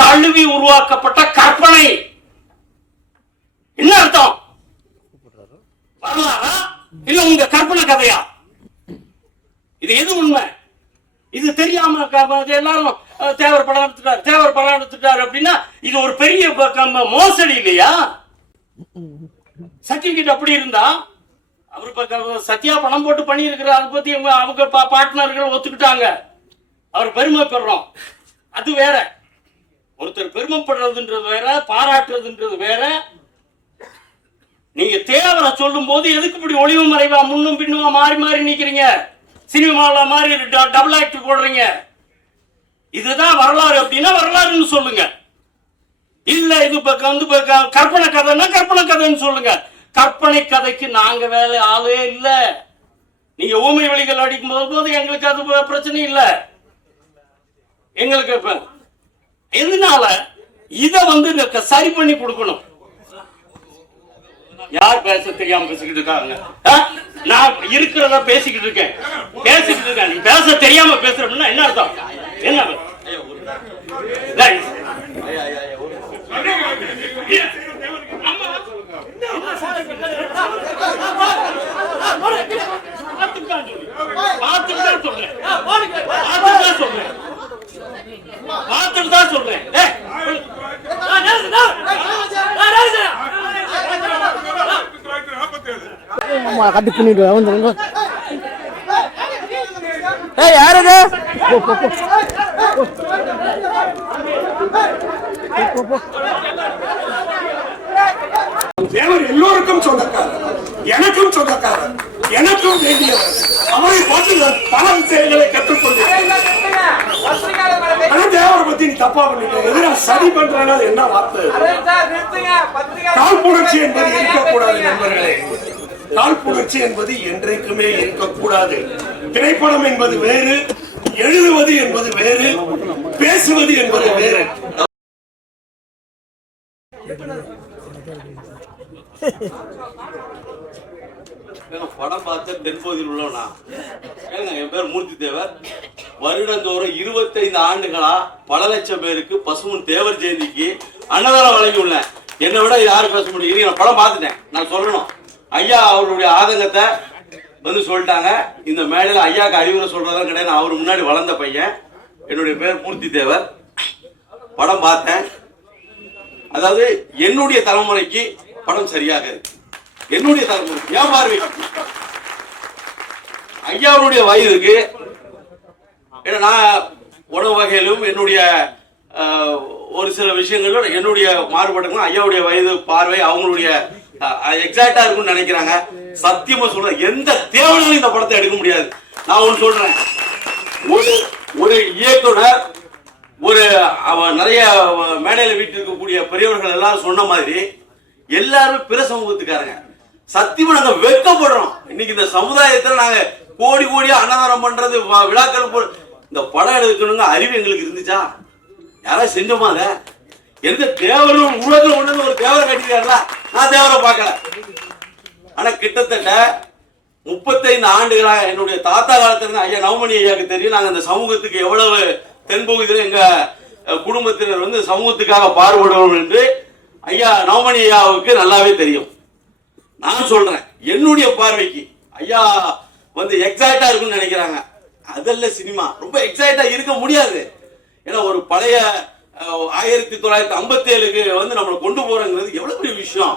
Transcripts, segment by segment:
தழுவி உருவாக்கப்பட்ட கற்பனை. என்ன அர்த்தம்? வரலாறா இல்ல உங்க கற்பனை கதையா? இது எது உண்மை? இது தெரியாம எல்லாரும் தேவர் படம் எடுத்துட்டாரு அப்படின்னா இது ஒரு பெரிய மோசடி இல்லையா? சர்டிபிகேட் அப்படி இருந்தா அவரு சத்யா பணம் போட்டு பண்ணி இருக்கிற அதை பத்தி அவங்க பார்ட்னர்கள் ஒத்துக்கிட்டாங்க. அவர் பெருமைப்படுறோம், அது வேற. ஒருத்தர் பெருமைப்படுறதுன்றது வேற, பாராட்டுறதுன்றது வேற. நீங்க தேவரை சொல்லும் போது எதுக்கு இப்படி ஒளிவு மறைவா முன்னும் பின்னுமா மாறி மாறி நிக்கிறீங்க? சினிமாவில மாதிரி டபுள் ஆக்ட் போடுறீங்க. இதுதான் வரலாறு அப்படின்னா வரலாறுன்னு சொல்லுங்க. இல்ல இது கற்பனை கதைன்னா கற்பனை கதைன்னு சொல்லுங்க. கற்பனை கதைக்கு நாங்க வேலை ஆளே இல்ல. நீங்க ஊமை வழிகள் அடிக்கும் போது எங்களுக்கு அது பிரச்சனை இல்ல. எங்களுக்கு இப்ப எதனால இத சரி பண்ணி கொடுக்கணும். யார் பேச தெரியாம பேசிக்கிட்டு இருக்காங்க? நான் இருக்கிறத பேசிக்கிட்டு இருக்கேன். நீ பேச தெரியாம பேசுறோம்னா என்ன அர்த்தம்? என்ன சொல்றேன். கட்டி பண்ணிட்டு வந்து யாரு தேவர் எல்லோருக்கும் சொந்தக்காரர், எனக்கும் சொந்தக்காரர், எனக்கும் வேண்டியவர். அவரை பார்த்து பல விஷயங்களை கற்றுக்கொண்டேன். தேவரை பத்தி நீ தப்பா பண்ணிட்ட, எதிராக சதி பண்றாங்க. என்ன வார்த்தை? காழ்ப்புணர்ச்சி என்பது இருக்கக்கூடாது நண்பர்களே. காழ்ப்புணர்ச்சி என்பது என்றைக்குமே இருக்கக்கூடாது. திரைப்படம் என்பது வேறு, எழுதுவது என்பது வேறு, பேசுவது என்பது வேறு. படம் பார்த்த தென்பகுதியில் உள்ளவனா? என் பேர் மூர்த்தி தேவர். வருடந்தோறும் 25 ஆண்டுகளா பல லட்சம் பேருக்கு பசுமன் தேவர் ஜெயந்திக்கு அன்னதானம் வழங்கி உள்ளேன். என்னை விட யாரும் பேச முடியும்? நான் படம் பார்த்துட்டேன். நான் சொல்லணும், ஐயா அவருடைய ஆதங்கத்தை சொல்லிட்டாங்க. இந்த மேடையில் ஐயாவுக்கு அறிவுரை சொல்றதா கிடையாது. நான் அவர் முன்னாடி வளர்ந்த பையன். என்னுடைய பேர் மூர்த்தி தேவர். படம் பார்த்தேன். அதாவது என்னுடைய தலைமுறைக்கு படம் சரியாக இருக்கு. என்னுடைய தலைமுறை ஏன் பார்வை ஐயாவுடைய வயதுக்கு நான் உணவு வகையிலும் என்னுடைய ஒரு சில விஷயங்களும் என்னுடைய மாறுபட்டுக்கும் ஐயாவுடைய வயது பார்வை அவங்களுடைய எக்ஸாக்டா இருக்கும்னு நினைக்கிறாங்க. சத்தியமா சொல்றேன், எந்த தேவையாலும் இந்த படத்தை எடுக்க முடியாது. நான் ஒன்று சொல்றேன், ஒரு இயக்குனர் ஒரு நிறைய மேடையில வீட்டில் இருக்கக்கூடிய பெரியவர்கள் எல்லாரும் சொன்ன மாதிரி எல்லாருமே பிற சமூகத்துக்காரங்க. சத்தியமா நாங்க வெட்கப்படுறோம். இன்னைக்கு இந்த சமுதாயத்துல நாங்க கோடி கோடியா அன்னதானம் பண்றது, விழாக்கள், இந்த படம் எடுக்கணுங்க அறிவு எங்களுக்கு இருந்துச்சா? யாராவது செஞ்சோமா? அத எந்த தேவரும் உலகத்தில் ஒண்ணு ஒரு தேவரை கட்டிக்காருல, நான் தேவரை பார்க்கல. ஆனா கிட்டத்தட்ட 35 ஆண்டுகளாக என்னுடைய தாத்தா காலத்துல ஐயா நவமணி ஐயாவுக்கு தெரியும். நாங்க இந்த சமூகத்துக்கு எவ்வளவு தென்பகுதியில் எங்க குடும்பத்தினர் சமூகத்துக்காக பாடுபடுவோம் என்று ஐயா நவமணி ஐயாவுக்கு நல்லாவே தெரியும். நான் சொல்றேன், என்னுடைய பார்வைக்கு ஐயா எக்ஸாக்டா இருக்குன்னு நினைக்கிறாங்க. அதல்ல சினிமா. ரொம்ப எக்ஸாக்டா இருக்க முடியாது. ஏன்னா ஒரு பழைய 1957க்கு நம்மளை கொண்டு போறங்கிறது எவ்வளவு பெரிய விஷயம்.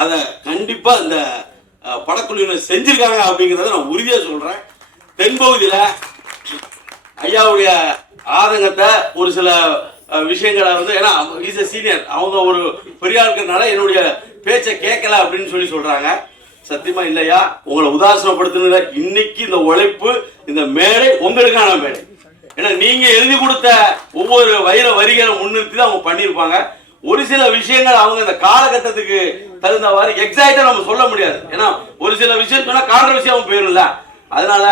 அதை கண்டிப்பா இந்த படக்குழுவினர் செஞ்சிருக்காங்க அப்படிங்கறத நான் உறுதியா சொல்றேன். தென்பகுதியில ஐயாவுடைய ஆதங்கத்தை ஒரு சில விஷயங்களை ஏன்னா சீனியர் அவங்க ஒரு பெரிய இருக்கிறதுனால என்னுடைய பேச்சை கேட்கல அப்படின்னு சொல்றாங்க. சத்தியமா இல்லையா, உங்களை உதாசனப்படுத்தின இன்னைக்கு இந்த உழைப்பு, இந்த மேடை உங்களுக்கான மேடை. ஏன்னா நீங்க எழுதி கொடுத்த ஒவ்வொரு வரிகளை முன்னிறுத்தி தான் அவங்க பண்ணியிருப்பாங்க. ஒரு சில விஷயங்கள் அவங்க இந்த காலகட்டத்துக்கு தகுந்தவாறு எக்ஸாக்டா நம்ம சொல்ல முடியாது. ஏன்னா ஒரு சில விஷயம் சொன்னா கான்ட்ரவர்சியாவும் போயிரும்ல. அதனால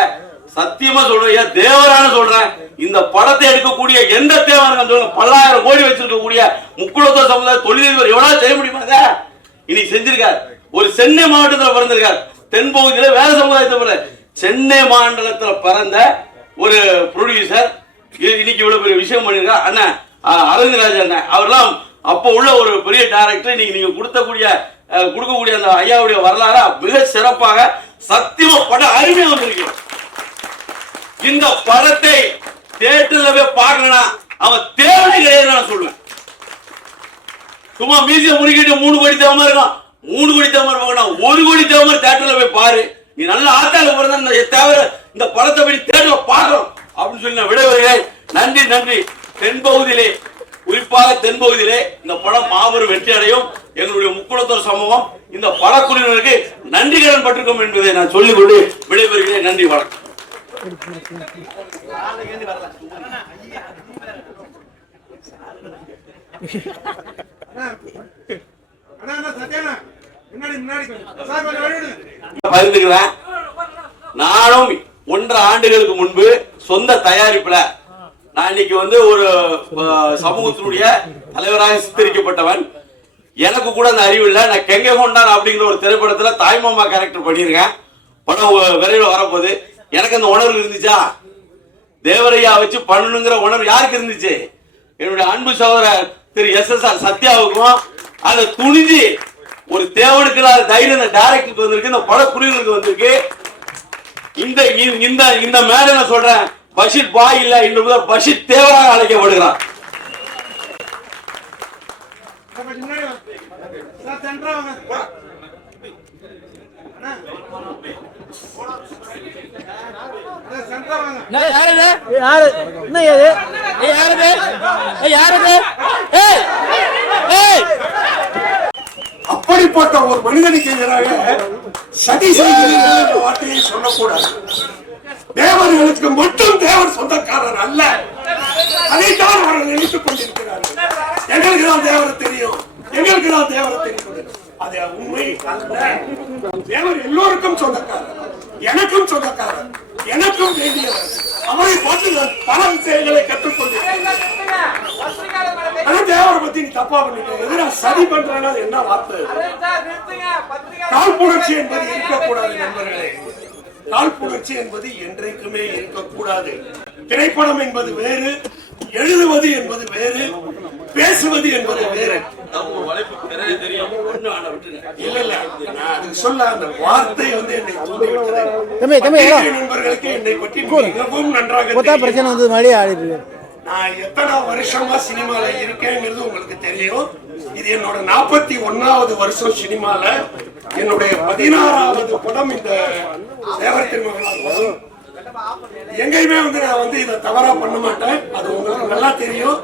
சத்தியமா சொல்றேன், தேவரான சொல்றேன், இந்த படத்தை எடுக்கக்கூடிய எந்த தேவரான சொல்லுங்க, பல்லாயிரம் கோடி வச்சிருக்கக்கூடிய முக்குலத்துவ சமுதாய தொழிலதிபர் எவ்வளவு செய்ய முடியுமா? இன்னைக்கு செஞ்சிருக்காரு. ஒரு சென்னை மாவட்டத்தில் பிறந்திருக்கார். தென்பகுதியில வேற சமுதாயத்தை சென்னை மாநிலத்தில் பிறந்த ஒரு ப்ரொடியூசர் இன்னைக்கு இவ்வளவு பெரிய விஷயம் பண்ணிருக்கார். அண்ணா அரவிந்தராஜன் அவர்லாம் அப்போ உள்ள ஒரு பெரிய டைரக்டர். நீங்க கொடுக்கக்கூடிய அந்த ஐயாவுடைய வரலாறு மிக சிறப்பாக சத்தியமா படம் அருமையா வந்திருக்கு. இந்த படத்தை தியேட்டர்ல போய் பார்க்கணும் அவன் தேவை கிடையாது நான் சொல்லுவேன். சும்மா மியூசியம் முடிக்கிட்டு 3 கோடி தேவை இருக்கும், 3 கோடி தேவை பார்க்கணும், 1 கோடி தேவை தியேட்டர்ல போய் பாரு. நீ நல்ல ஆத்தால பிறந்த தேவை இந்த படத்தை போய் தியேட்டர்ல பார்க்கணும் அப்படின்னு சொல்லி நான் விடைபெறுகிறேன். நன்றி நன்றி. தென்பகுதியிலே குறிப்பாக தென்பகுதியிலே இந்த படம் மாபெரும் வெற்றி அடையும். எங்களுடைய முக்குளத்தூர் சமூகம் இந்த படக்குழுவினருக்கு நன்றி கடன் பட்டிருக்கும் என்பதை நான் சொல்லிக்கொண்டு விடைபெறுகிறேன். நன்றி, வணக்கம். பகிர்ந்துக்கிறேன். நானும் 1.5 ஆண்டுகளுக்கு முன்பு சொந்த தயாரிப்புல நான் இன்னைக்கு ஒரு சமூகத்தினுடைய தலைவராக சித்தரிக்கப்பட்டவன். எனக்கு கூட அந்த அறிவு இல்லை. நான் கெங்க கொண்டான் அப்படிங்கிற ஒரு திரைப்படத்துல தாய்மாமா கேரக்டர் பண்ணியிருக்கேன். படம் விரைவில் வரப்போகுது. எனக்கு அந்த உணர்வு இருந்துச்சா? தேவரையா வச்சு பண்ணணுங்கிற உணர்வு யாருக்கு இருந்துச்சு? என்னுடைய அன்பு சகோதரர் திரு SSR சத்யாவுக்கும் அதை துணிஞ்சு ஒரு தேவனுக்கு தைரியம் இந்த டைரக்டருக்கு வந்திருக்கு, இந்த படக்குழுவினருக்கு வந்திருக்கு. இந்த மேல நான் சொல்றேன், பஷீர் பாய் இல்ல, இன்று பஷீர் தேவராக அழைக்கப்படுகிறார். அப்படிப்பட்ட ஒரு மனிதனுக்கு எதிராக சதி செய்கிற வார்த்தையை சொல்லக்கூடாது. தேவர்களுக்கு மட்டும் தேவர் சொந்தக்காரர் அல்ல, அதைத்தான் அவர்கள் நினைத்துக் கொண்டிருக்கிறார்கள். எங்களுக்கு தான் தேவரை தெரியும், எங்களுக்கு தான் தேவரை தெரியும். அது உண்மை அல்ல. தேவர் எல்லோருக்கும் சொந்தக்காரர், எனக்கும் சொந்தக்காரர், எனக்கும் வேண்டியவர். அவரை பார்த்து பல விஷயங்களை கற்றுக்கொண்டிருக்கிறேன். தேவரை பத்தி நீ தப்பா பண்ணிட்ட, எதிராக சதி பண்றா என்ன வார்த்தை? காழ்ப்புணர்ச்சி என்பது இருக்கக்கூடாது நண்பர்களே. காழ்ப்புணர்ச்சி என்பது என்றைக்குமே இருக்கக்கூடாது. திரைப்படம் என்பது வேறு, எழுதுவது என்பது வேறு, பேசுவது என்பது வேறு. இல்ல இல்ல, நான் அது சொல்ல அந்த வார்த்தை என்னை தூண்டிவிட்டது. நண்பர்களுக்கு என்னை பற்றி மிகவும் நன்றாக பிரச்சனை வந்து மழை ஆடிட்டு. நான் எத்தனை வருஷமா சினிமால இருக்கேங்கிறது உங்களுக்கு தெரியும். இது என்னோட 41வது வருஷம் சினிமால. என்னுடைய 16வது படம் இந்த தேவர் திருமகளால். எங்கேயுமே நான் இதை தவறா பண்ண மாட்டேன், அது உங்களுக்கு நல்லா தெரியும்.